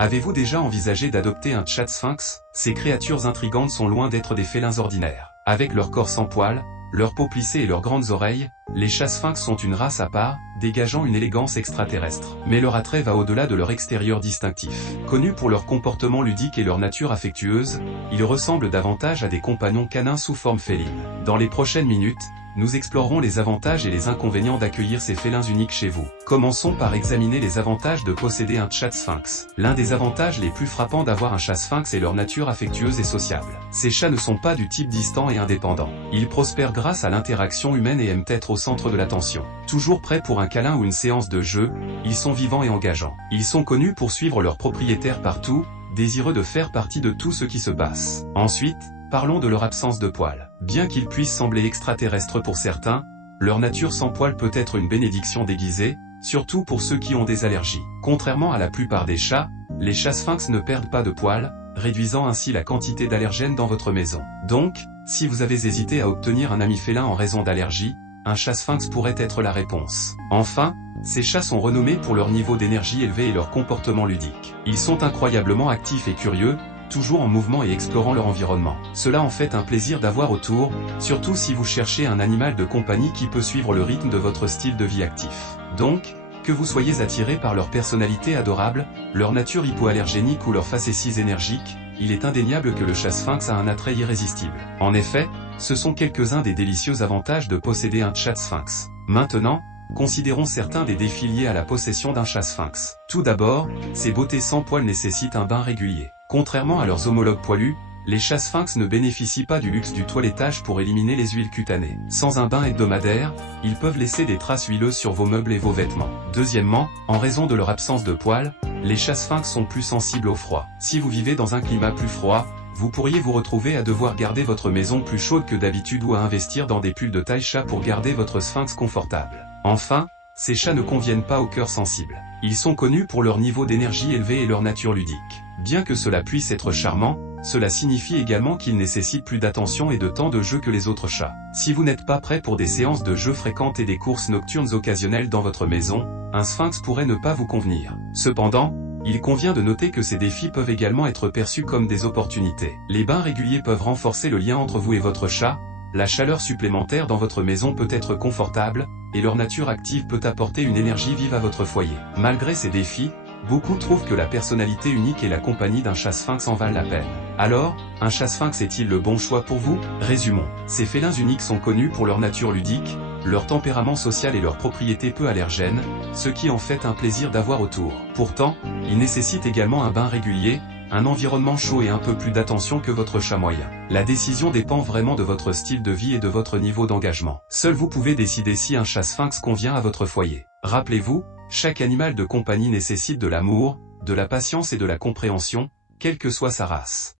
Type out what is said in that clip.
Avez-vous déjà envisagé d'adopter un chat sphinx? Ces créatures intrigantes sont loin d'être des félins ordinaires. Avec leur corps sans poils, leur peau plissée et leurs grandes oreilles, les chats sphinx sont une race à part, dégageant une élégance extraterrestre. Mais leur attrait va au-delà de leur extérieur distinctif. Connus pour leur comportement ludique et leur nature affectueuse, ils ressemblent davantage à des compagnons canins sous forme féline. Dans les prochaines minutes, nous explorerons les avantages et les inconvénients d'accueillir ces félins uniques chez vous. Commençons par examiner les avantages de posséder un chat sphinx. L'un des avantages les plus frappants d'avoir un chat sphinx est leur nature affectueuse et sociable. Ces chats ne sont pas du type distant et indépendant. Ils prospèrent grâce à l'interaction humaine et aiment être au centre de l'attention. Toujours prêts pour un câlin ou une séance de jeu, ils sont vivants et engageants. Ils sont connus pour suivre leur propriétaire partout, désireux de faire partie de tout ce qui se passe. Ensuite, parlons de leur absence de poils. Bien qu'ils puissent sembler extraterrestres pour certains, leur nature sans poils peut être une bénédiction déguisée, surtout pour ceux qui ont des allergies. Contrairement à la plupart des chats, les chats sphinx ne perdent pas de poils, réduisant ainsi la quantité d'allergènes dans votre maison. Donc, si vous avez hésité à obtenir un ami félin en raison d'allergie, un chat sphinx pourrait être la réponse. Enfin, ces chats sont renommés pour leur niveau d'énergie élevé et leur comportement ludique. Ils sont incroyablement actifs et curieux, toujours en mouvement et explorant leur environnement. Cela en fait un plaisir d'avoir autour, surtout si vous cherchez un animal de compagnie qui peut suivre le rythme de votre style de vie actif. Donc, que vous soyez attiré par leur personnalité adorable, leur nature hypoallergénique ou leur facéties énergique, il est indéniable que le chat sphinx a un attrait irrésistible. En effet, ce sont quelques-uns des délicieux avantages de posséder un chat sphinx. Maintenant, considérons certains des défis liés à la possession d'un chat sphinx. Tout d'abord, ces beautés sans poils nécessitent un bain régulier. Contrairement à leurs homologues poilus, les chats sphinx ne bénéficient pas du luxe du toilettage pour éliminer les huiles cutanées. Sans un bain hebdomadaire, ils peuvent laisser des traces huileuses sur vos meubles et vos vêtements. Deuxièmement, en raison de leur absence de poils, les chats sphinx sont plus sensibles au froid. Si vous vivez dans un climat plus froid, vous pourriez vous retrouver à devoir garder votre maison plus chaude que d'habitude ou à investir dans des pulls de taille chat pour garder votre sphinx confortable. Enfin, ces chats ne conviennent pas au cœur sensible. Ils sont connus pour leur niveau d'énergie élevé et leur nature ludique. Bien que cela puisse être charmant, cela signifie également qu'ils nécessitent plus d'attention et de temps de jeu que les autres chats. Si vous n'êtes pas prêt pour des séances de jeu fréquentes et des courses nocturnes occasionnelles dans votre maison, un sphinx pourrait ne pas vous convenir. Cependant, il convient de noter que ces défis peuvent également être perçus comme des opportunités. Les bains réguliers peuvent renforcer le lien entre vous et votre chat, la chaleur supplémentaire dans votre maison peut être confortable, et leur nature active peut apporter une énergie vive à votre foyer. Malgré ces défis, beaucoup trouvent que la personnalité unique et la compagnie d'un chat sphinx en valent la peine. Alors, un chat sphinx est-il le bon choix pour vous? Résumons. Ces félins uniques sont connus pour leur nature ludique, leur tempérament social et leurs propriétés peu allergènes, ce qui en fait un plaisir d'avoir autour. Pourtant, ils nécessitent également un bain régulier, un environnement chaud et un peu plus d'attention que votre chat moyen. La décision dépend vraiment de votre style de vie et de votre niveau d'engagement. Seul vous pouvez décider si un chat sphinx convient à votre foyer. Rappelez-vous, chaque animal de compagnie nécessite de l'amour, de la patience et de la compréhension, quelle que soit sa race.